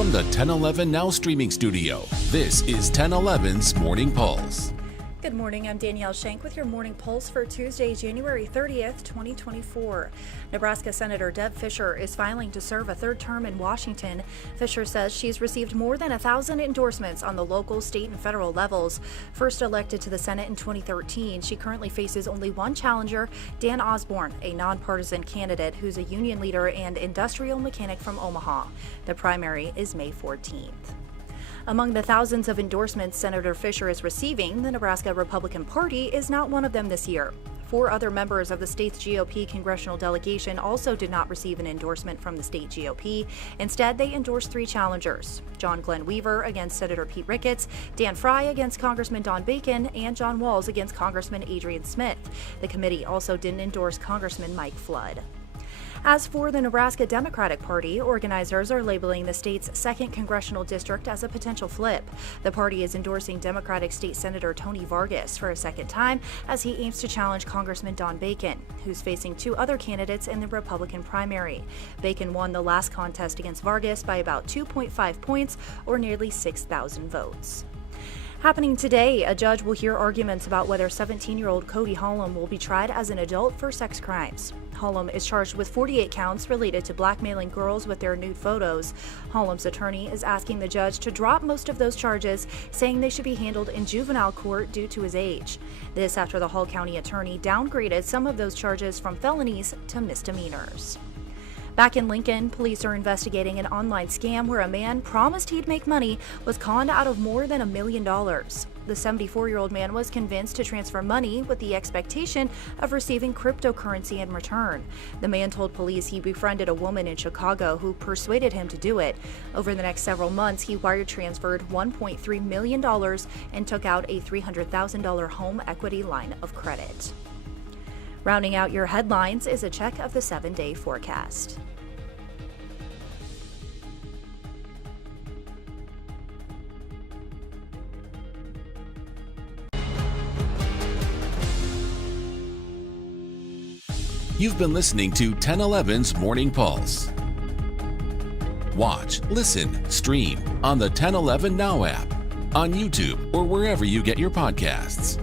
From the 1011 Now streaming studio, this is 1011's Morning Pulse. Good morning, I'm Danielle Shank with your Morning Pulse for Tuesday, January 30th, 2024. Nebraska Senator Deb Fischer is filing to serve a third term in Washington. Fischer says she's received more than 1,000 endorsements on the local, state, and federal levels. First elected to the Senate in 2013, she currently faces only one challenger, Dan Osborne, a nonpartisan candidate who's a union leader and industrial mechanic from Omaha. The primary is May 14th. Among the thousands of endorsements Senator Fischer is receiving, the Nebraska Republican Party is not one of them this year. 4 other members of the state's GOP congressional delegation also did not receive an endorsement from the state GOP. Instead, they endorsed 3 challengers: John Glenn Weaver against Senator Pete Ricketts, Dan Fry against Congressman Don Bacon, and John Walz against Congressman Adrian Smith. The committee also didn't endorse Congressman Mike Flood. As for the Nebraska Democratic Party, organizers are labeling the state's 2nd congressional district as a potential flip. The party is endorsing Democratic State Senator Tony Vargas for a second time as he aims to challenge Congressman Don Bacon, who's facing 2 other candidates in the Republican primary. Bacon won the last contest against Vargas by about 2.5 points, or nearly 6,000 votes. Happening today, a judge will hear arguments about whether 17-year-old Cody Hollum will be tried as an adult for sex crimes. Hollum is charged with 48 counts related to blackmailing girls with their nude photos. Hollum's attorney is asking the judge to drop most of those charges, saying they should be handled in juvenile court due to his age. This after the Hall County attorney downgraded some of those charges from felonies to misdemeanors. Back in Lincoln, police are investigating an online scam where a man promised he'd make money was conned out of more than $1 million. The 74-year-old man was convinced to transfer money with the expectation of receiving cryptocurrency in return. The man told police he befriended a woman in Chicago who persuaded him to do it. Over the next several months, he wire transferred $1.3 million and took out a $300,000 home equity line of credit. Rounding out your headlines is a check of the 7-day forecast. You've been listening to 1011's Morning Pulse. Watch, listen, stream on the 1011 Now app, on YouTube, or wherever you get your podcasts.